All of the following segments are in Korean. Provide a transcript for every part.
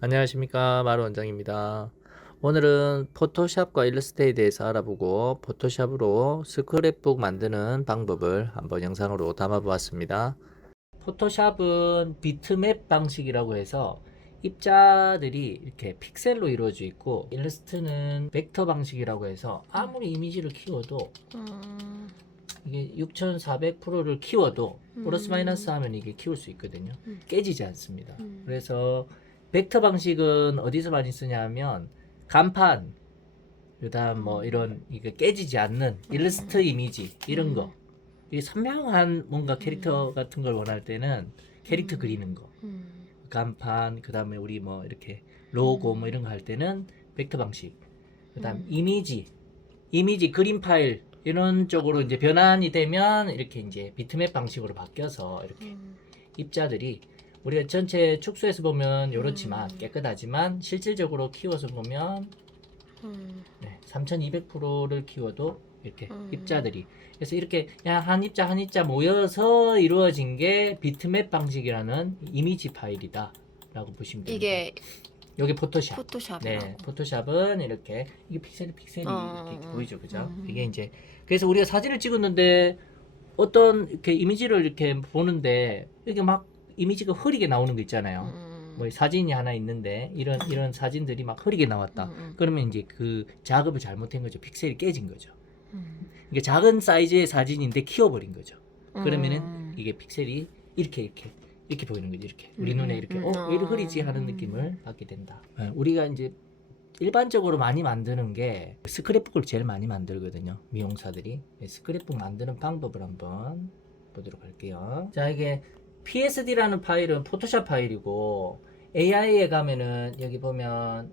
안녕하십니까, 마루 원장입니다. 오늘은 포토샵과 일러스트에 대해서 알아보고 포토샵으로 스크랩북 만드는 방법을 한번 영상으로 담아 보았습니다. 포토샵은 비트맵 방식이라고 해서 입자들이 이렇게 픽셀로 이루어져 있고, 일러스트는 벡터 방식이라고 해서 아무리 이미지를 키워도 이게 6400%를 키워도 플러스 마이너스 하면 이게 키울 수 있거든요. 깨지지 않습니다. 그래서 벡터 방식은 어디서 많이 쓰냐면 간판, 그다음 뭐 이런 이게 깨지지 않는 일러스트 이미지 이런 거, 이 선명한 뭔가 캐릭터 같은 걸 원할 때는 캐릭터 그리는 거, 간판, 그다음에 우리 뭐 이렇게 로고 뭐 이런 거 할 때는 벡터 방식, 그다음 이미지 그림 파일 이런 쪽으로 이제 변환이 되면 이렇게 이제 비트맵 방식으로 바뀌어서 이렇게 입자들이 우리가 전체 축소해서 보면 이렇지만 깨끗하지만 실질적으로 키워서 보면 3200%를 키워도 이렇게 입자들이, 그래서 이렇게 그냥 한 입자 한 입자 모여서 이루어진 게 비트맵 방식이라는 이미지 파일이다 라고 보시면 됩니다. 이게 여기 포토샵. 포토샵이라고. 네, 포토샵은 이렇게 이게 픽셀이 이렇게 보이죠, 그죠? 이게 이제 그래서 우리가 사진을 찍었는데 어떤 이렇게 이미지를 이렇게 보는데 이게 막 이미지가 흐리게 나오는 거 있잖아요. 뭐 사진이 하나 있는데 이런 사진들이 막 흐리게 나왔다. 그러면 이제 그 작업을 잘못한 거죠. 픽셀이 깨진 거죠. 이게 작은 사이즈의 사진인데 키워버린 거죠. 그러면은 이게 픽셀이 이렇게 보이는 거죠. 이렇게 우리 눈에 이렇게 왜 이렇게 흐리지 하는 느낌을 받게 된다. 우리가 이제 일반적으로 많이 만드는 게 스크랩북을 제일 많이 만들거든요, 미용사들이. 스크랩북 만드는 방법을 한번 보도록 할게요. 자, 이게 PSD라는 파일은 포토샵 파일이고, AI에 가면은 여기 보면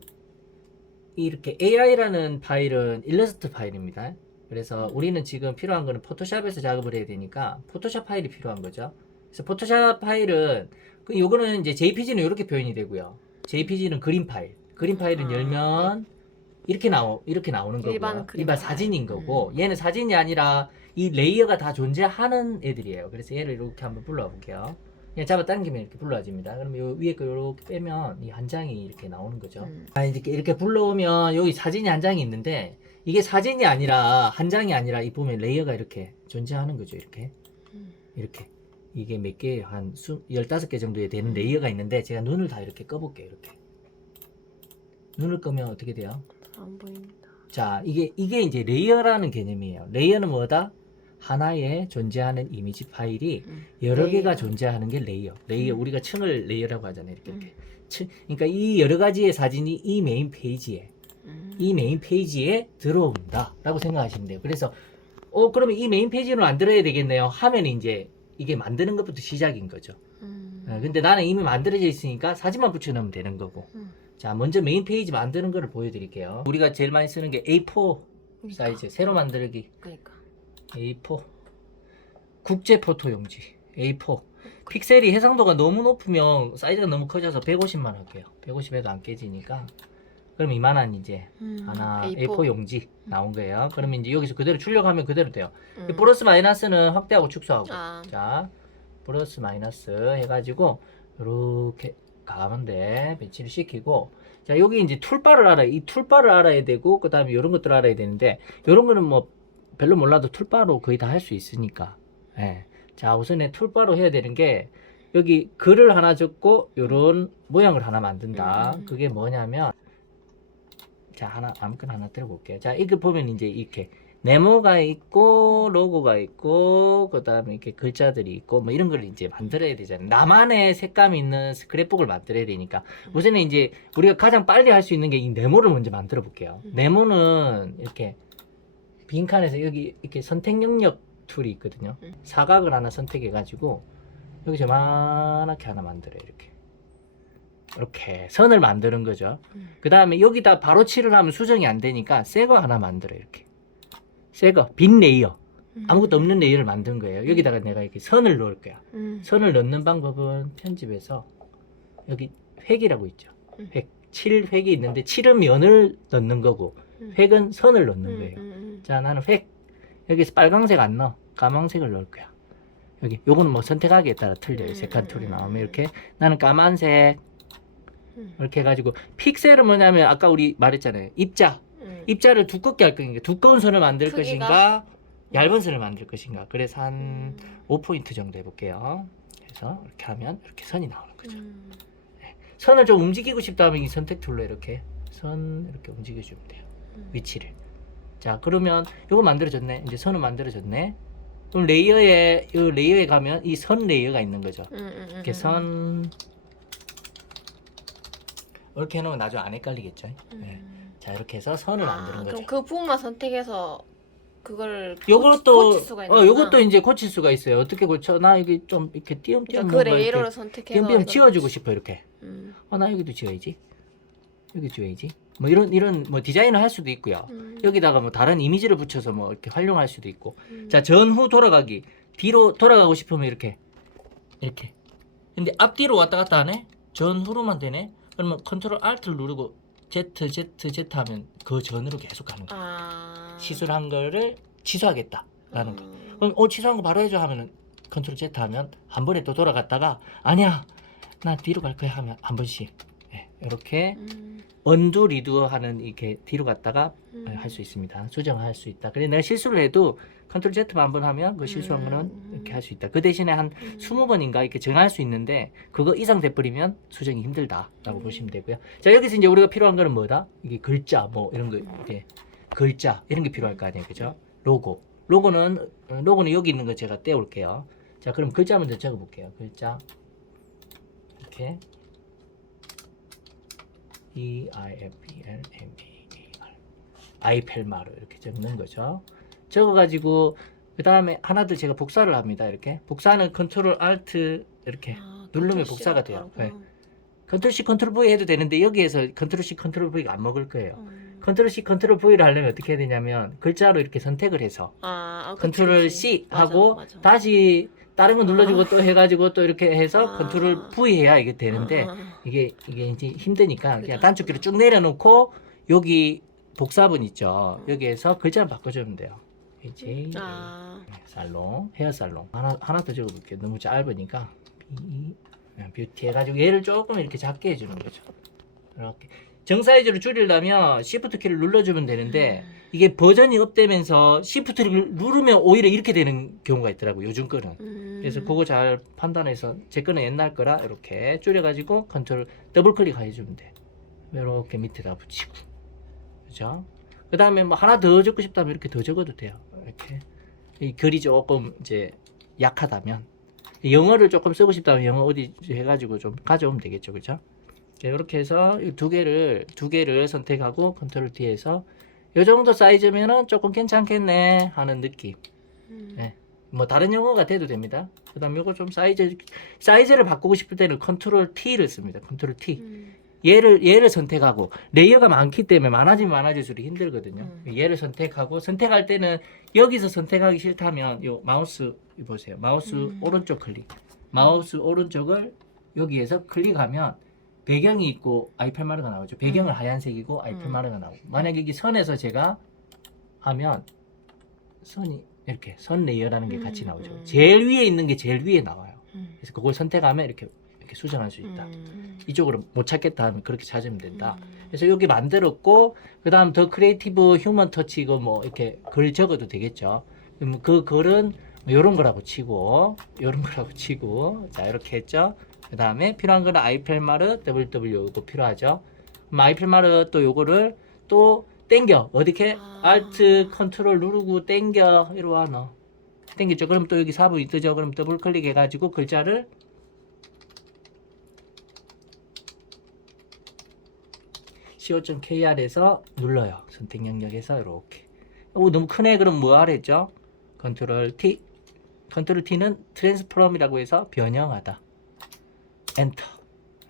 이렇게 AI라는 파일은 일러스트 파일입니다. 그래서 우리는 지금 필요한 거는 포토샵에서 작업을 해야 되니까 포토샵 파일이 필요한 거죠. 그래서 포토샵 파일은 요거는 이제 JPG는 이렇게 표현이 되고요. JPG는 그림 파일은 열면 이렇게 나오는 거고요. 일반 사진인 거고, 얘는 사진이 아니라 이 레이어가 다 존재하는 애들이에요. 그래서 얘를 이렇게 한번 불러 볼게요. 그냥 잡아당기면 이렇게 불러집니다. 그러면 요 위에 거 이렇게 빼면 이 한 장이 이렇게 나오는 거죠. 이렇게 불러오면 여기 사진이 한 장이 있는데, 이게 사진이 아니라 한 장이 아니라 이 보면 레이어가 이렇게 존재하는 거죠. 이렇게 이게 몇 개, 한 15개 정도에 되는 레이어가 있는데, 제가 눈을 다 이렇게 꺼볼게요. 이렇게 눈을 끄면 어떻게 돼요? 안 보인다. 자, 이게 이제 레이어라는 개념이에요. 레이어는 뭐다? 하나의 존재하는 이미지 파일이 여러 개가 존재하는 게 레이어. 우리가 층을 레이어라고 하잖아요. 이렇게. 그러니까 이 여러 가지의 사진이 이 메인 페이지에 들어온다라고 생각하시면 돼요. 그래서 그러면 이 메인 페이지로 만들어야 되겠네요 하면 이제 이게 만드는 것부터 시작인 거죠. 근데 나는 이미 만들어져 있으니까 사진만 붙여넣으면 되는 거고. 자, 먼저 메인 페이지 만드는 거를 보여드릴게요. 우리가 제일 많이 쓰는 게 A4 사이즈, 새로 만들기. 그러니까. A4 국제 포토 용지 A4. 픽셀이 해상도가 너무 높으면 사이즈가 너무 커져서 150만 할게요. 150에도 안 깨지니까. 그럼 이만한 이제 하나 A4 용지 나온 거예요. 그러면 이제 여기서 그대로 출력하면 그대로 돼요. 플러스 마이너스는 확대하고 축소하고. 자, 플러스 마이너스 해가지고 이렇게 가운데 배치를 시키고, 자, 여기 이제 툴바를 알아요. 이 툴바를 알아야 되고, 그 다음에 이런 것들을 알아야 되는데, 이런 거는 뭐 별로 몰라도 툴바로 거의 다 할 수 있으니까. 예. 자, 우선에 툴바로 해야 되는 게, 여기 글을 하나 적고 요런 모양을 하나 만든다. 그게 뭐냐면, 자, 아무거나 하나 들어볼게요. 자, 이거 보면 이제 이렇게 네모가 있고 로고가 있고 그다음에 이렇게 글자들이 있고 뭐 이런 걸 이제 만들어야 되잖아요. 나만의 색감 있는 스크랩북을 만들어야 되니까 우선은 이제 우리가 가장 빨리 할 수 있는 게 이 네모를 먼저 만들어 볼게요. 네모는 이렇게 빈칸에서 여기 이렇게 선택 영역 툴이 있거든요. 사각을 하나 선택해 가지고 여기 저만하게 하나 만들어요. 이렇게 선을 만드는 거죠. 그 다음에 여기다 바로 칠을 하면 수정이 안 되니까 새 거 하나 만들어요. 이렇게 새 거, 빈 레이어, 아무것도 없는 레이어를 만든 거예요. 여기다가 내가 이렇게 선을 넣을 거야. 선을 넣는 방법은 편집에서 여기 획이라고 있죠. 획, 칠획이 있는데 칠은 면을 넣는 거고 획은 선을 넣는 거예요. 자, 나는 획, 여기서 빨강색 안 넣어. 까만색을 넣을 거야. 여기 요거는 뭐 선택하기에 따라 틀려요. 색깔 툴이 나오면 이렇게 나는 까만색 이렇게 해가지고 픽셀은 뭐냐면 아까 우리 말했잖아요. 입자를 두껍게 할 것인가, 두꺼운 선을 만들 크기가? 것인가, 얇은 선을 만들 것인가. 그래서 한 5포인트 정도 해볼게요. 그래서 이렇게 하면 이렇게 선이 나오는 거죠. 선을 좀 움직이고 싶다 하면 이 선택 툴로 이렇게 선 이렇게 움직여주면 돼요. 위치를. 자, 그러면 요거 만들어졌네. 이제 선은 만들어졌네. 그럼 레이어에 가면 이 선 레이어가 있는 거죠. 이렇게 선 이렇게 해놓으면 나중에 안 헷갈리겠죠. 네. 자, 이렇게 해서 선을 만드는 거죠. 그럼 그 부분만 선택해서 그걸 요것도 고칠 수가 있는 요것도 이제 고칠 수가 있어요. 어떻게 고쳐? 나 여기 좀 이렇게 띄엄띄엄 그 레이어를 선택해서 띄엄띄엄 지워주고 싶어 이렇게. 나 여기도 지워야지. 여기 지워야지. 뭐 이런 뭐 디자인을 할 수도 있고요. 여기다가 뭐 다른 이미지를 붙여서 뭐 이렇게 활용할 수도 있고. 자, 전후 돌아가기. 뒤로 돌아가고 싶으면 이렇게. 근데 앞뒤로 왔다 갔다 하네. 전후로만 되네. 그러면 컨트롤 Alt를 누르고 Z 하면 그 전으로 계속 가는 거야. 시술한 거를 취소하겠다라는 거. 그럼 취소한 거 바로 해줘 하면은 컨트롤 Z 하면 한 번에 또 돌아갔다가 아니야 나 뒤로 갈 거야 하면 한 번씩 이렇게 언두 리두 하는 이렇게 뒤로 갔다가 할 수 있습니다. 수정할 수 있다. 그래 내가 실수를 해도 컨트롤 Z만 한 번 하면 그 실수한 거는 이렇게 할 수 있다. 그 대신에 한 20번인가 이렇게 정할 수 있는데 그거 이상 돼버리면 수정이 힘들다라고 보시면 되고요. 자, 여기서 이제 우리가 필요한 거는 뭐다? 이게 글자 뭐 이런 거 이렇게 글자 이런 게 필요할 거 아니에요, 그죠? 로고는 여기 있는 거 제가 떼올게요. 자, 그럼 글자 먼저 적어볼게요. 글자 이렇게 EIFELMAAR 아이펠마르 이렇게 적는 거죠. 적어가지고 그 다음에 하나 더 제가 복사를 합니다. 이렇게 복사는 컨트롤 Alt 이렇게 누르면 복사가 돼요. 네. 컨트롤 C 컨트롤 V 해도 되는데 여기에서 컨트롤 C 컨트롤 V가 안 먹을 거예요. 컨트롤 C 컨트롤 V를 하려면 어떻게 해야 되냐면 글자로 이렇게 선택을 해서 컨트롤 C 하고 맞아. 다시 다른 거 눌러주고 또 해가지고 또 이렇게 해서 컨트롤 V 해야 이게 되는데 이게 이제 힘드니까 그냥 단축키로 쭉 내려놓고 여기 복사본 있죠. 여기에서 글자를 바꿔주면 돼요. J 살롱 헤어 살롱 하나 더 적어볼게요. 너무 짧으니까 뷰티 해가지고 얘를 조금 이렇게 작게 해주는 거죠. 이렇게 정사이즈로 줄이려면 Shift 키를 눌러주면 되는데 이게 버전이 업되면서 Shift를 누르면 오히려 이렇게 되는 경우가 있더라고요. 요즘 거는. 그래서 그거 잘 판단해서 제 거는 옛날 거라 이렇게 줄여가지고 컨트롤 더블 클릭 해주면 돼. 이렇게 밑에다 붙이고, 그죠? 그 다음에 뭐 하나 더 적고 싶다면 이렇게 더 적어도 돼요. 이렇게 이 글이 조금 이제 약하다면 영어를 조금 쓰고 싶다면 영어 어디 해가지고 좀 가져오면 되겠죠, 그죠? 이렇게 해서 이 두 개를 선택하고 컨트롤 D에서 이 정도 사이즈면은 조금 괜찮겠네 하는 느낌. 네. 뭐 다른 영어가 돼도 됩니다. 그다음 요거 좀 사이즈를 바꾸고 싶을 때는 컨트롤 T를 씁니다. 컨트롤 T. 얘를 선택하고 레이어가 많기 때문에 많아지면 많아질수록 힘들거든요. 얘를 선택하고 선택할 때는 여기서 선택하기 싫다면 요 마우스 보세요. 마우스 오른쪽 클릭. 마우스 오른쪽을 여기에서 클릭하면 배경이 있고 아이펠마르가 나오죠. 배경은 하얀색이고 아이펠마르가 나오고. 만약에 여기 선에서 제가 하면 선이 이렇게 선 레이어라는 게 같이 나오죠. 제일 위에 있는 게 제일 위에 나와요. 그래서 그걸 선택하면 이렇게 수정할 수 있다. 이쪽으로 못 찾겠다 하면 그렇게 찾으면 된다. 그래서 여기 만들었고 그 다음 더 크리에이티브 휴먼 터치 이거 뭐 이렇게 글 적어도 되겠죠. 그럼 그 글은 요런 거라고 치고 자 이렇게 했죠. 그 다음에 필요한 거는 아이펠마르 WW 이거 필요하죠. 그럼 아이펠마르 또 요거를 또 땡겨 어떻게 Alt 컨트롤 누르고 땡겨 이리 와 너 땡겼죠. 그럼 또 여기 4분이 뜨죠. 그럼 더블 클릭 해가지고 글자를 co.kr에서 눌러요. 선택 영역에서 이렇게. 너무 크네. 그럼 뭐 하랬죠? 컨트롤 T. 컨트롤 T는 트랜스폼이라고 해서 변형하다. 엔터.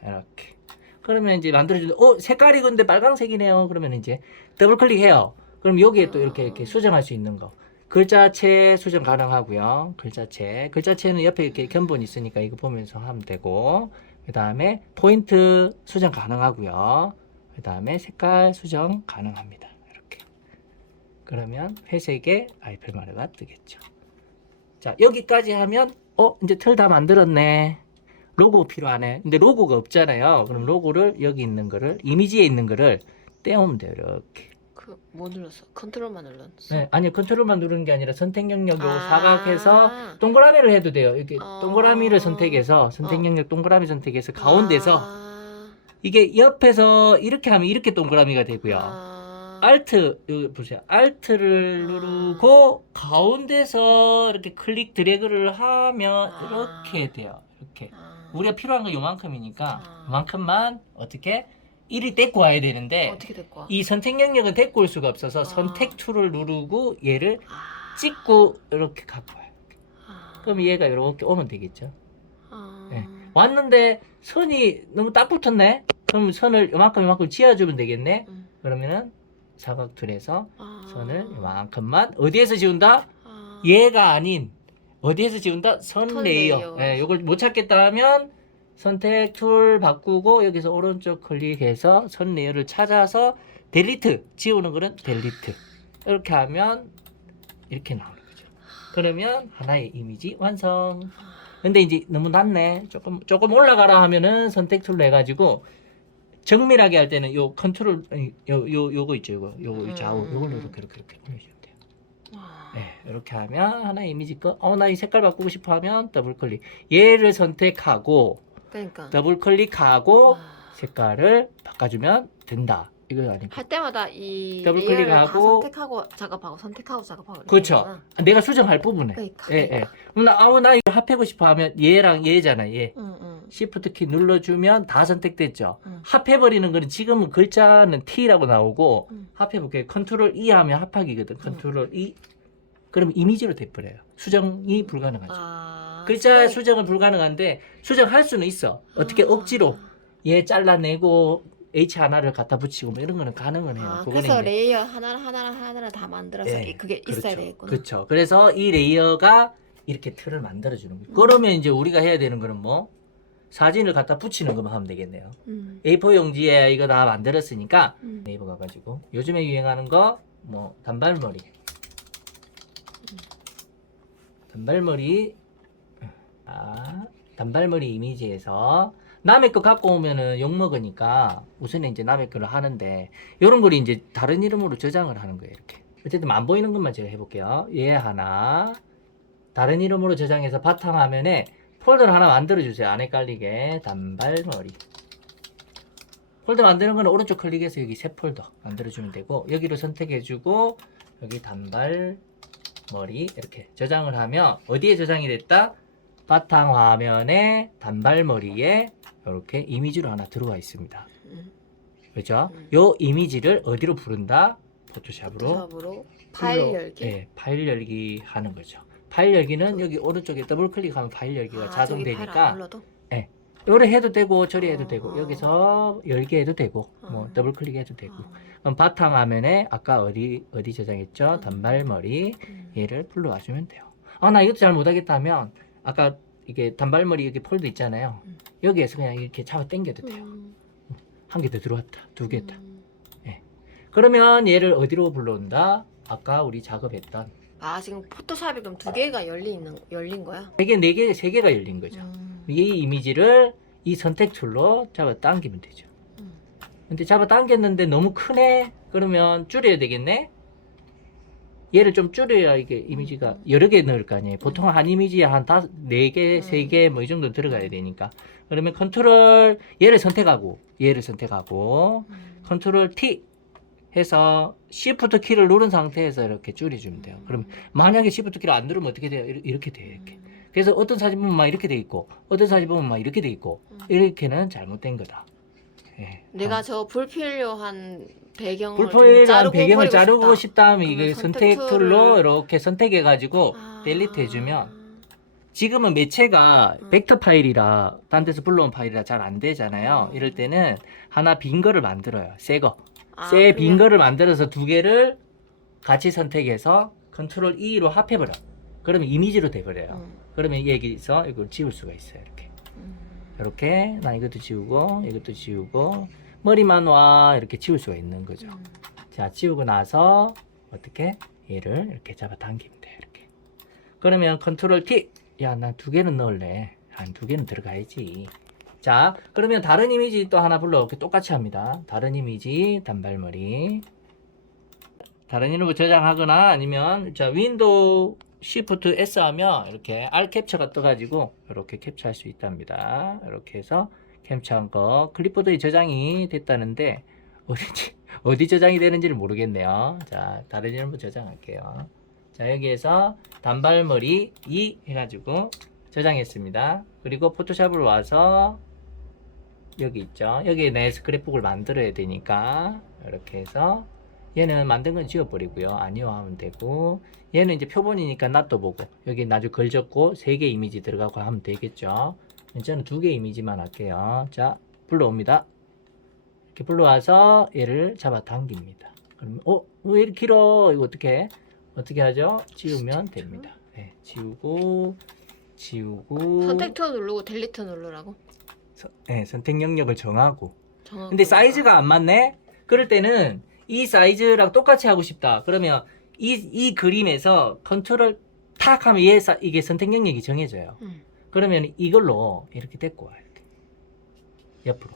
이렇게. 그러면 이제 만들어주는데, 색깔이 근데 빨강색이네요. 그러면 이제 더블 클릭해요. 그럼 여기에 또 이렇게 수정할 수 있는 거. 글자체 수정 가능하고요. 글자체는 옆에 이렇게 견본이 있으니까 이거 보면서 하면 되고, 그 다음에 포인트 수정 가능하고요. 그 다음에 색깔 수정 가능합니다. 이렇게. 그러면 회색의 아이펠마르가 뜨겠죠. 자, 여기까지 하면, 이제 틀 다 만들었네. 로고 필요하네. 근데 로고가 없잖아요. 그럼 로고를 여기 있는 거를 이미지에 있는 거를 떼오면 돼요. 이렇게. 그 뭐 눌렀어? 컨트롤만 눌렀어. 네, 아니 컨트롤만 누르는 게 아니라 선택 영역 요 아. 사각해서 동그라미를 해도 돼요. 이렇게 동그라미를 어. 선택해서 선택 어. 영역 동그라미 선택해서 가운데서 아. 이게 옆에서 이렇게 하면 이렇게 동그라미가 되고요. 아. 알트 여기 보세요. 알트를 아. 누르고 가운데서 이렇게 클릭 드래그를 하면 아. 이렇게 돼요. 이렇게. 아. 우리가 필요한 건 요만큼이니까 아. 요만큼만 어떻게 1이 데리고 와야 되는데 어떻게 됐고? 이 선택 영역은 데리고 올 수가 없어서 아. 선택 툴을 누르고 얘를 아. 찍고 이렇게 갖고 와요. 아. 그럼 얘가 이렇게 오면 되겠죠. 아. 네. 왔는데 선이 너무 딱 붙었네. 그럼 선을 요만큼 지어주면 되겠네. 그러면은 사각 툴에서 아. 선을 요만큼만 어디에서 지운다? 아. 얘가 아닌 어디에서 지운다? 선 선 레이어. 레이어. 예, 요걸 못 찾겠다 하면 선택 툴 바꾸고 여기서 오른쪽 클릭해서 선 레이어를 찾아서 델리트 지우는 거는 델리트 이렇게 하면 이렇게 나오는 거죠. 그러면 하나의 이미지 완성. 근데 이제 너무 낮네. 조금 올라가라 하면은 선택 툴로 해가지고 정밀하게 할 때는 요 컨트롤 요거 있죠. 요거 좌우 요걸로 이렇게 올려주면 돼요. 와. 네, 이렇게 하면 하나의 이미지 거. 나 이 색깔 바꾸고 싶어 하면 더블 클릭. 얘를 선택하고 그러니까. 더블 클릭하고 와. 색깔을 바꿔주면 된다. 이거 아니고. 할 때마다 이 더블 레이어를 다 클릭하고. 선택하고 작업하고 선택하고 작업하고 이렇게 그렇죠. 하는구나. 내가 내가 수정할 부분에. 그러니까. 예, 예. 나 이거 합하고 싶어 하면 얘랑 얘잖아. 얘. 응. Shift 키 눌러주면 다 선택됐죠. 응. 합해버리는 거는 지금은 글자는 T라고 나오고 응. 합해볼게요. 컨트롤 E 하면 합하기거든. 컨트롤 E. 그럼 이미지로 돼버려요. 수정이 불가능하죠. 아. 글자 수정이- 수정은 불가능한데 수정할 수는 있어. 어떻게 아. 억지로 얘 잘라내고 H 하나를 갖다 붙이고 뭐 이런 거는 가능은 해요. 아, 그거는 그래서 이제- 레이어 하나를 다 만들어서 예, 그게 있어야 그렇죠. 되겠구나. 그렇죠. 그래서 이 레이어가 이렇게 틀을 만들어주는 거예요. 그러면 이제 우리가 해야 되는 거는 뭐 사진을 갖다 붙이는 것만 하면 되겠네요. A4 용지에 이거 다 만들었으니까 네이버 가가지고 요즘에 유행하는 거 뭐 단발머리 단발머리 이미지에서 남의 거 갖고 오면은 욕 먹으니까 우선 이제 남의 거를 하는데 이런 걸 이제 다른 이름으로 저장을 하는 거예요. 이렇게 어쨌든 안 보이는 것만 제가 해볼게요. 얘 하나 다른 이름으로 저장해서 바탕화면에 폴더를 하나 만들어 주세요. 안 헷갈리게 단발머리 폴더 만드는 거는 오른쪽 클릭해서 여기 새 폴더 만들어 주면 되고 여기로 선택해 주고 여기 단발머리 이렇게 저장을 하면 어디에 저장이 됐다? 바탕화면에 단발머리에 이렇게 이미지로 하나 들어와 있습니다. 그렇죠? 요 이미지를 어디로 부른다? 포토샵으로 파일 열기. 네, 파일 열기 하는 거죠. 파일 열기는 여기 오른쪽에 더블 클릭하면 파일 열기가 자동되니까 요래 해도 되고 저리 해도 되고 여기서 열기 해도 되고 뭐 더블 클릭해도 되고 그럼 바탕화면에 아까 어디 저장했죠? 단발머리 얘를 불러와 주면 돼요. 나 이것도 잘 못하겠다 하면 아까 이게 단발머리 여기 폴더 있잖아요. 여기에서 그냥 이렇게 잡아 당겨도 돼요. 한 개 더 들어왔다. 두 개다. 예. 그러면 얘를 어디로 불러온다? 아까 우리 작업했던 아, 지금 포토샵이 그럼 두 개가 열린 거야? 3개, 4개, 3개가 열린 거죠. 이 이미지를 이 선택 툴로 잡아 당기면 되죠. 근데 잡아 당겼는데 너무 크네? 그러면 줄여야 되겠네? 얘를 좀 줄여야 이게 이미지가 여러 개 넣을 거 아니에요. 보통 한 이미지에 한 4개, 3개 뭐 이 정도 들어가야 되니까. 그러면 컨트롤 얘를 선택하고 컨트롤 T 해서 Shift 키를 누른 상태에서 이렇게 줄여주면 돼요. 그럼 만약에 Shift 키를 안 누르면 어떻게 돼요? 이렇게 돼요. 이렇게. 그래서 어떤 사진 보면 막 이렇게 돼 있고 어떤 사진 보면 막 이렇게 돼 있고 이렇게는 잘못된 거다. 예. 내가 저 불필요한 배경을 불필요한 배경을 버리고 자르고 싶다. 싶다면 이게 그러면 선택 선택 툴로 툴을- 이렇게 선택해 가지고 델리트 해주면 지금은 매체가 벡터 파일이라 딴 데서 불러온 파일이라 잘 안 되잖아요. 이럴 때는 하나 빈 거를 만들어요. 새 빈 거를 만들어서 두 개를 같이 선택해서 컨트롤 E로 합해버려. 그러면 이미지로 돼버려요. 그러면 여기서 이걸 지울 수가 있어요. 이렇게 나 이것도 지우고 머리만 와 이렇게 지울 수가 있는 거죠. 자, 지우고 나서 어떻게 얘를 이렇게 잡아 당기면 돼요. 이렇게. 그러면 컨트롤 T 야, 나 두 개는 넣을래 한 2개는 들어가야지. 자, 그러면 다른 이미지 또 하나 불러올게. 똑같이 합니다. 다른 이미지 단발머리. 다른 이름으로 저장하거나 아니면 자 윈도우 Shift S 하면 이렇게 R 캡처가 떠가지고 이렇게 캡처할 수 있답니다. 이렇게 해서 캡처한 거 클립보드에 저장이 됐다는데 어디 저장이 되는지를 모르겠네요. 자 다른 이름으로 저장할게요. 자 여기에서 단발머리 2 해가지고 저장했습니다. 그리고 포토샵으로 와서 여기 있죠. 여기에 내 스크랩북을 만들어야 되니까 이렇게 해서 얘는 만든 건 지워버리고요. 아니요 하면 되고 얘는 이제 표본이니까 놔둬보고 여기 나중에 글 적고 3개 이미지 들어가고 하면 되겠죠. 저는 2개 이미지만 할게요. 자 불러옵니다. 이렇게 불러와서 얘를 잡아 당깁니다. 그러면 왜 이렇게 길어? 이거 어떻게 하죠? 지우면 됩니다. 네, 지우고 선택 툴 누르고 델리트 누르라고? 네, 선택 영역을 정하고 정하고 근데 사이즈가 안 맞네? 그럴 때는 이 사이즈랑 똑같이 하고 싶다. 그러면 이 그림에서 컨트롤 탁 하면 이게 선택 영역이 정해져요. 그러면 이걸로 이렇게 데리고 와요. 이렇게. 옆으로.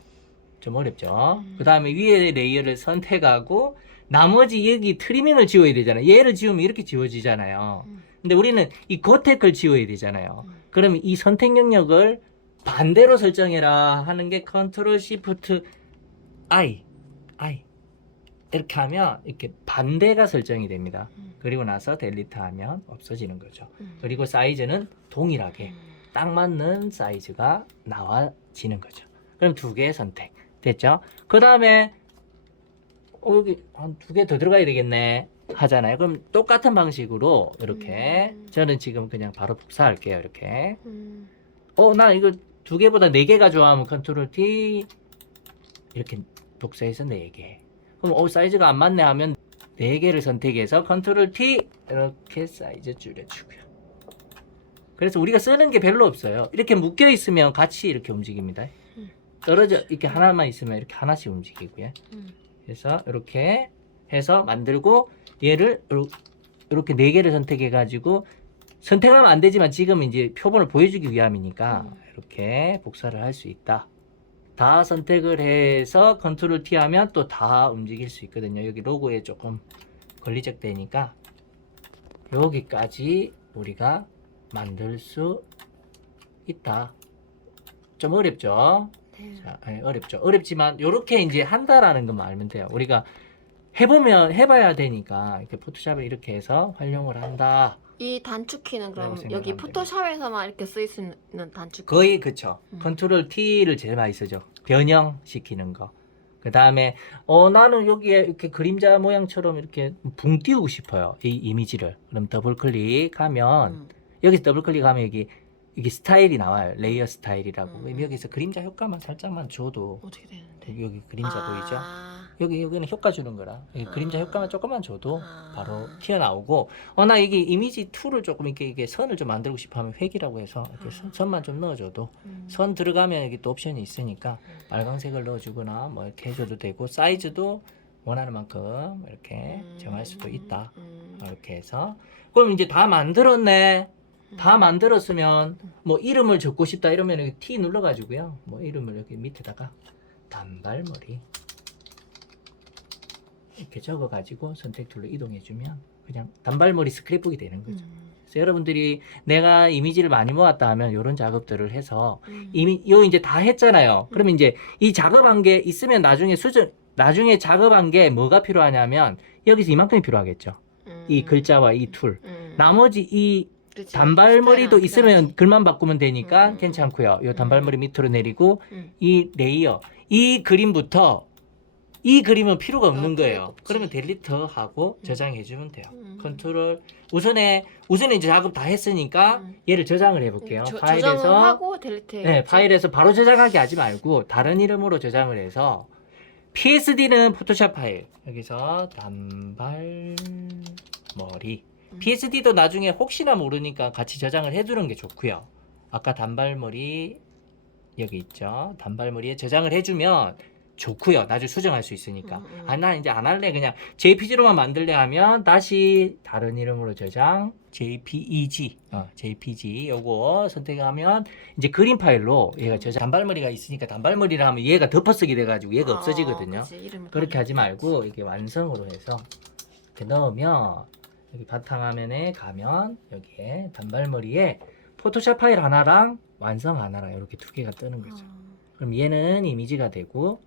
좀 어렵죠? 그 다음에 위에 레이어를 선택하고 나머지 여기 트리밍을 지워야 되잖아요. 얘를 지우면 이렇게 지워지잖아요. 근데 우리는 이 겉에 걸 지워야 되잖아요. 그러면 이 선택 영역을 반대로 설정해라 하는 게 컨트롤 시프트 I 이렇게 하면 이렇게 반대가 설정이 됩니다. 그리고 나서 델리트 하면 없어지는 거죠. 그리고 사이즈는 동일하게 딱 맞는 사이즈가 나와지는 거죠. 그럼 2개 선택 됐죠? 그 다음에 여기 한 2개 더 들어가야 되겠네 하잖아요. 그럼 똑같은 방식으로 이렇게 저는 지금 그냥 바로 복사할게요. 이렇게 나 이거 2개보다 4개가 좋아하면 컨트롤 T 이렇게 복사해서 4개. 그럼 사이즈가 안 맞네 하면 4개를 선택해서 컨트롤 T 이렇게 사이즈 줄여주고요. 그래서 우리가 쓰는 게 별로 없어요. 이렇게 묶여 있으면 같이 이렇게 움직입니다. 떨어져 이렇게 하나만 있으면 이렇게 하나씩 움직이고요. 그래서 이렇게 해서 만들고 얘를 이렇게 4개를 선택해 가지고 선택하면 안 되지만 지금 이제 표본을 보여주기 위함이니까 이렇게 복사를 할 수 있다. 다 선택을 해서 컨트롤 T 하면 또 다 움직일 수 있거든요. 여기 로고에 조금 걸리적 되니까 여기까지 우리가 만들 수 있다. 좀 어렵죠? 자, 어렵죠. 어렵지만 이렇게 이제 한다라는 것만 알면 돼요. 우리가 해봐야 되니까 이렇게 포토샵을 이렇게 해서 활용을 한다. 이 단축키는 그럼 라고 여기 생각하면 포토샵에서만 이렇게 쓸 수 있는 단축키? 거의 그쵸. 컨트롤 T를 제일 많이 쓰죠. 변형시키는 거. 그 다음에 나는 여기에 이렇게 그림자 모양처럼 이렇게 붕 띄우고 싶어요. 이 이미지를. 그럼 더블 클릭하면 여기서 더블 클릭하면 이게 스타일이 나와요. 레이어 스타일이라고. 그럼 여기서 그림자 효과만 살짝만 줘도 어떻게 되는데? 여기 그림자 보이죠? 여기는 효과 주는 거라. 여기 그림자 효과만 조금만 줘도 바로 튀어나오고 나 이게 이미지 툴을 조금 이게 선을 좀 만들고 싶어 하면 획이라고 해서 이렇게 선만 좀 넣어줘도 선 들어가면 여기 또 옵션이 있으니까 빨간색을 넣어주거나 뭐 이렇게 해줘도 되고 사이즈도 원하는 만큼 이렇게 정할 수도 있다. 이렇게 해서 그럼 이제 다 만들었네. 다 만들었으면 뭐 이름을 적고 싶다 이러면 여기 T 눌러가지고요. 뭐 이름을 여기 밑에다가 단발머리 이렇게 적어가지고 선택 툴로 이동해주면 그냥 단발머리 스크랩북이 되는 거죠. 그래서 여러분들이 내가 이미지를 많이 모았다 하면 이런 작업들을 해서 이미 이제 다 했잖아요. 그러면 이제 이 작업한 게 있으면 나중에 작업한 게 뭐가 필요하냐면 여기서 이만큼이 필요하겠죠. 이 글자와 이 툴. 나머지 이 그치. 단발머리도 스타일은 있으면 필요하지. 글만 바꾸면 되니까 괜찮고요. 이 단발머리 밑으로 내리고 이 레이어 이 그림부터 이 그림은 필요가 없는 필요가 거예요. 없지. 그러면 델리트 하고 저장해 주면 돼요. 컨트롤 우선에 이제 작업 다 했으니까 얘를 저장을 해 볼게요. 저장을 파일에서 하고 델리트 해. 네, 파일에서 바로 저장하게 하지 말고 다른 이름으로 저장을 해서 PSD는 포토샵 파일. 여기서 단발머리 PSD도 나중에 혹시나 모르니까 같이 저장을 해두는 게 좋고요. 아까 단발머리 여기 있죠. 단발머리에 저장을 해주면 좋고요. 나중에 수정할 수 있으니까. 난 이제 안 할래. 그냥 JPG로만 만들래 하면 다시 다른 이름으로 저장 JPEG, JPG 요거 선택하면 이제 그림 파일로 얘가 저장. 단발머리가 있으니까 단발머리를 하면 얘가 덮어쓰기 돼가지고 얘가 없어지거든요. 그치, 이름을 그렇게 하지 바꿔야지. 말고 이게 완성으로 해서 이렇게 넣으면 여기 바탕화면에 가면 여기에 단발머리에 포토샵 파일 하나랑 완성 하나랑 이렇게 두 개가 뜨는 거죠. 그럼 얘는 이미지가 되고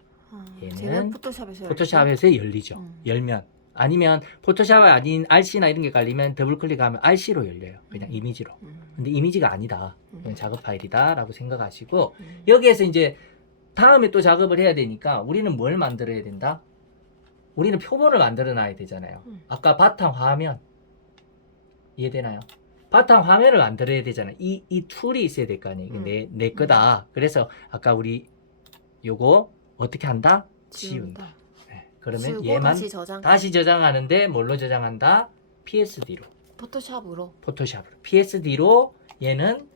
얘는 쟤는 포토샵에서 포토샵에서 열리죠. 열면 아니면 포토샵이 아닌 RC나 이런 게 깔리면 더블 클릭하면 RC로 열려요. 그냥 이미지로. 근데 이미지가 아니다. 그냥 작업 파일이다 라고 생각하시고 여기에서 이제 다음에 또 작업을 해야 되니까 우리는 뭘 만들어야 된다? 우리는 표본을 만들어 놔야 되잖아요. 아까 바탕 화면 이해되나요? 바탕 화면을 만들어야 되잖아요. 이 툴이 있어야 될 거 아니에요. 이게 내 거다. 그래서 아까 우리 요거 어떻게 한다? 지운다. 네. 그러면 지우고 얘만 다시 저장하는데 뭘로 저장한다? PSD로. 포토샵으로. 포토샵으로. PSD로 얘는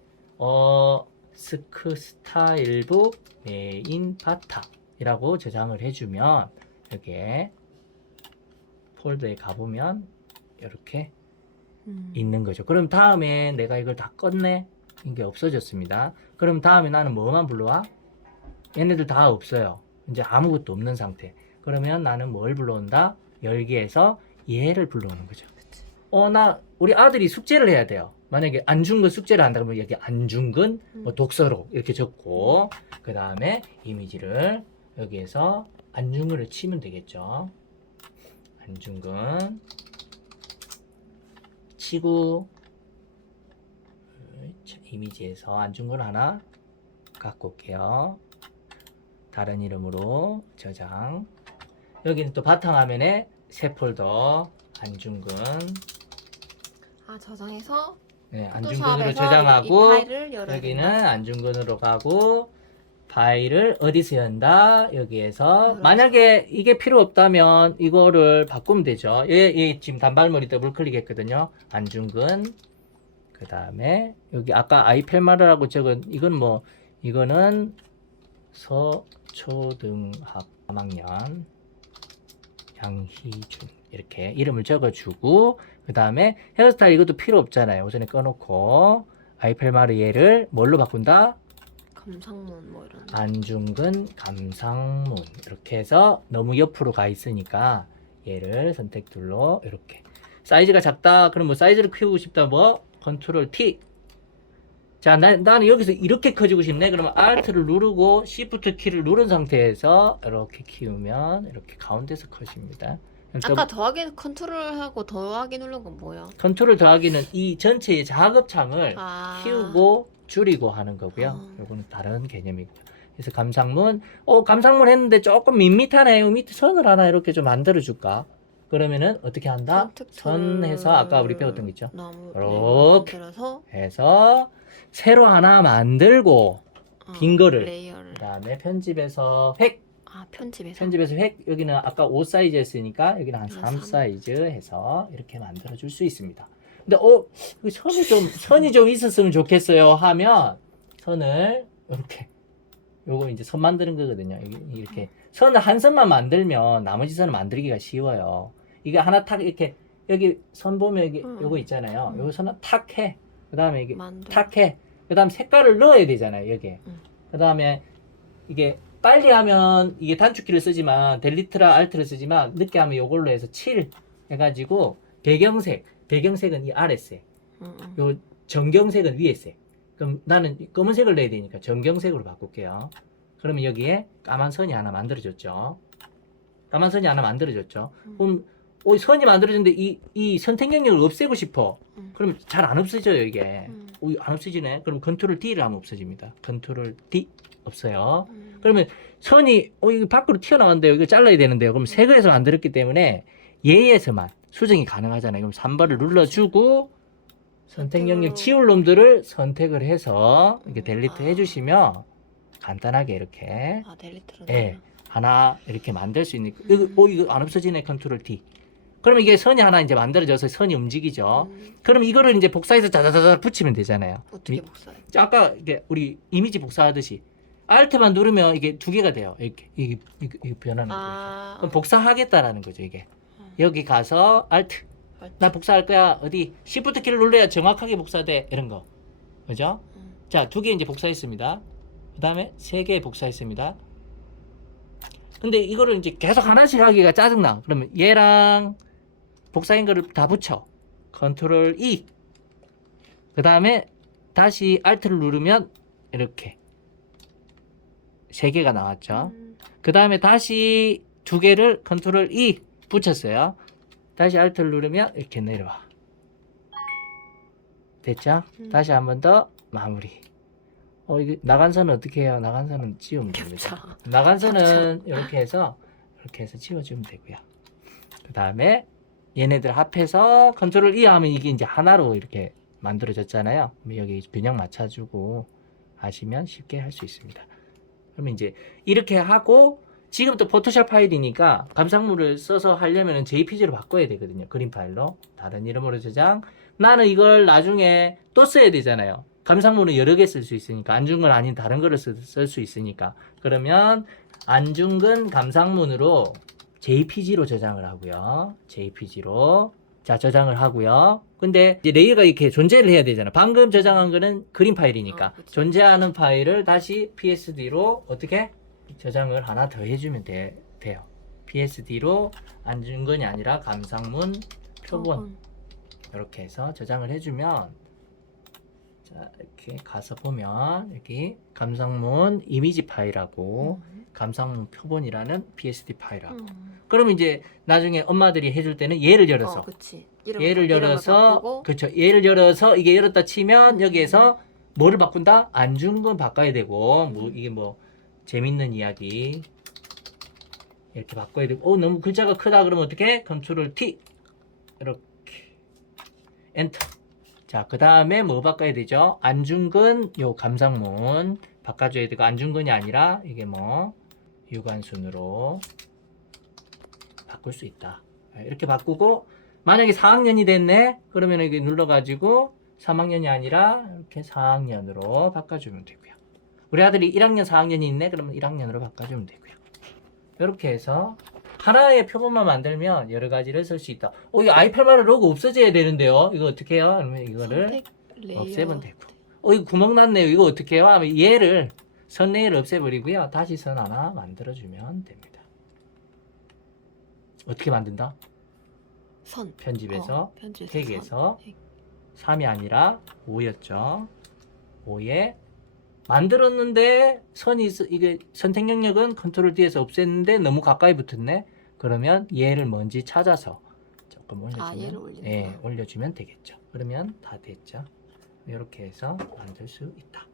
스크스타일북 메인 바탕이라고 저장을 해주면 여기에 폴더에 가보면 이렇게 있는 거죠. 그럼 다음에 내가 이걸 다 껐네? 이게 없어졌습니다. 그럼 다음에 나는 뭐만 불러와? 얘네들 다 없어요. 이제 아무것도 없는 상태. 그러면 나는 뭘 불러온다? 열기에서 얘를 불러오는 거죠. 우리 아들이 숙제를 해야 돼요. 만약에 안중근 숙제를 한다 그러면 여기 안중근 뭐 독서록 이렇게 적고 그 다음에 이미지를 여기에서 안중근을 치면 되겠죠. 안중근 치고 이미지에서 안중근 하나 갖고 올게요. 다른 이름으로 저장. 여기는 또 바탕화면에 새 폴더 안중근. 저장해서 네, 안중근으로 저장하고 이 파일을 열어야 여기는 된다. 안중근으로 가고 파일을 어디서 연다? 여기에서 열어서. 만약에 이게 필요 없다면 이거를 바꾸면 되죠. 얘 지금 단발머리 더블 클릭했거든요. 안중근 그 다음에 여기 아까 아이펠마르라고 적은 이거는 서초등학 3학년 양희준 이렇게 이름을 적어주고 그 다음에 헤어스타일 이것도 필요 없잖아요. 우선에 꺼놓고 아이펠마르 얘를 뭘로 바꾼다? 감상문 뭐 이런. 안중근 감상문 이렇게 해서 너무 옆으로 가 있으니까 얘를 선택 둘로 이렇게 사이즈가 작다 그럼 뭐 사이즈를 키우고 싶다 뭐 컨트롤 T. 자 나는 여기서 이렇게 커지고 싶네 그러면 Alt를 누르고 Shift 키를 누른 상태에서 이렇게 키우면 이렇게 가운데서 커집니다. 아까 더하기 컨트롤하고 더하기 누른 건 뭐야? 컨트롤 더하기는 이 전체의 작업창을 키우고 줄이고 하는 거고요. 요거는 다른 개념이고요. 그래서 감상문 했는데 조금 밋밋하네요. 밑에 선을 하나 이렇게 좀 만들어 줄까? 그러면은 어떻게 한다? 선해서 아까 우리 배웠던 거 있죠? 이렇게 해서 새로 하나 만들고 빈 거를 레이어를. 그다음에 편집해서 획 편집해서 획 여기는 아까 5 사이즈 했으니까 여기는 한 3 사이즈 해서 이렇게 만들어 줄 수 있습니다. 근데 선이 좀 있었으면 좋겠어요 하면 선을 이렇게 요거 이제 선 만드는 거거든요. 이렇게 선을 한 선만 만들면 나머지 선을 만들기가 쉬워요. 이게 하나 탁 이렇게 여기 선 보면 여기 요거 있잖아요. 요거 선을 탁 해. 그다음에 이게 탁 해. 그다음 색깔을 넣어야 되잖아요. 여기에. 그다음에 이게 빨리 하면 이게 단축키를 쓰지만 델리트랑 알트를 쓰지만 늦게 하면 요걸로 해서 7 해가지고 배경색은 이 아래색 요 전경색은 위에색. 그럼 나는 검은색을 내야 되니까 전경색으로 바꿀게요. 그러면 여기에 까만 선이 하나 만들어졌죠. 그럼 선이 만들어졌는데 이 선택 영역을 없애고 싶어. 그러면 잘 안 없어져요 이게. 안 없어지네. 그럼 컨트롤 D를 하면 없어집니다. 컨트롤 D 없어요. 그러면 선이 이거 밖으로 튀어나왔는데요. 이거 잘라야 되는데요. 그럼 색을 만들었기 때문에 얘에서만 수정이 가능하잖아요. 그럼 3번을 눌러주고 선택 영역 지울 놈들을 선택을 해서 이렇게 델리트 해주시면 간단하게 이렇게 델리트로. 하나 이렇게 만들 수 있는 이거 안 없어지네. 컨트롤 D. 그러면 이게 선이 하나 이제 만들어져서 선이 움직이죠. 그럼 이거를 이제 복사해서 자자자자 붙이면 되잖아요. 어떻게 복사해? 아까 이게 우리 이미지 복사하듯이 Alt만 누르면 이게 두 개가 돼요. 이게 변하는 거예요. 아. 그럼 복사하겠다라는 거죠, 이게. 여기 가서 Alt. 나 복사할 거야. 어디? Shift 키를 눌러야 정확하게 복사돼. 이런 거. 그죠? 자, 두 개 이제 복사했습니다. 그 다음에 세 개 복사했습니다. 근데 이거를 이제 계속 하나씩 하기가 짜증나. 그러면 얘랑 복사한 거를 다 붙여. Ctrl E. 그 다음에 다시 Alt를 누르면 이렇게 세 개가 나왔죠. 그 다음에 다시 두 개를 Ctrl E 붙였어요. 다시 Alt를 누르면 이렇게 내려와. 됐죠? 다시 한 번 더 마무리. 이게 나간 선은 어떻게 해요? 나간 선은 지우면 됩니다. 나간 선은 이렇게 해서 지워주면 되고요. 그 다음에 얘네들 합해서 Ctrl E 하면 이게 이제 하나로 이렇게 만들어졌잖아요. 그럼 여기 균형 맞춰주고 하시면 쉽게 할 수 있습니다. 그러면 이제 이렇게 하고 지금부터 포토샵 파일이니까 감상물을 써서 하려면 JPG로 바꿔야 되거든요. 그림 파일로. 다른 이름으로 저장. 나는 이걸 나중에 또 써야 되잖아요. 감상물은 여러 개 쓸 수 있으니까. 안중근 아닌 다른 거를 쓸 수 있으니까. 그러면 안중근 감상문으로 JPG로 저장을 하고요. JPG로. 자, 저장을 하고요. 근데 이제 레이어가 이렇게 존재를 해야 되잖아. 방금 저장한 거는 그림 파일이니까. 존재하는 파일을 다시 PSD로 어떻게? 저장을 하나 더 해주면 돼요. PSD로 안중근이 아니라 감상문 표본. 이렇게 해서 저장을 해주면, 자, 이렇게 가서 보면, 여기 감상문 이미지 파일하고, 감상문 표본이라는 PSD 파일하고. 그럼 이제 나중에 엄마들이 해줄 때는 얘를 열어서. 얘를 열어서, 그렇죠. 얘를 열어서, 이게 열었다 치면, 여기에서 뭐를 바꾼다? 안중근 바꿔야 되고, 이게 뭐, 재밌는 이야기. 이렇게 바꿔야 되고, 너무 글자가 크다 그러면 어떻게? Ctrl T. 이렇게. 엔터. 자, 그 다음에 뭐 바꿔야 되죠? 안중근, 요 감상문 바꿔줘야 되고, 안중근이 아니라, 이게 뭐, 유관순으로 바꿀 수 있다. 이렇게 바꾸고, 만약에 4학년이 됐네? 그러면 이게 눌러가지고, 3학년이 아니라, 이렇게 4학년으로 바꿔주면 되고요. 우리 아들이 1학년, 4학년이 있네? 그러면 1학년으로 바꿔주면 되고요. 이렇게 해서, 하나의 표본만 만들면 여러 가지를 쓸 수 있다. 이거 i8만의 로고 없어져야 되는데요. 이거 어떻게 해요? 그러면 이거를 없애면 되고. 이거 구멍 났네요. 이거 어떻게 해요? 하면 얘를 선 레이를 없애버리고요. 다시 선 하나 만들어주면 됩니다. 어떻게 만든다? 선. 편집에서 택에서 3이 아니라 5였죠. 5에 만들었는데 선이 이게 선택 영역은 Ctrl D에서 없앴는데 너무 가까이 붙었네. 그러면 얘를 뭔지 찾아서 조금 올려주면, 얘를 올리는 올려주면 되겠죠. 그러면 다 됐죠. 이렇게 해서 만들 수 있다.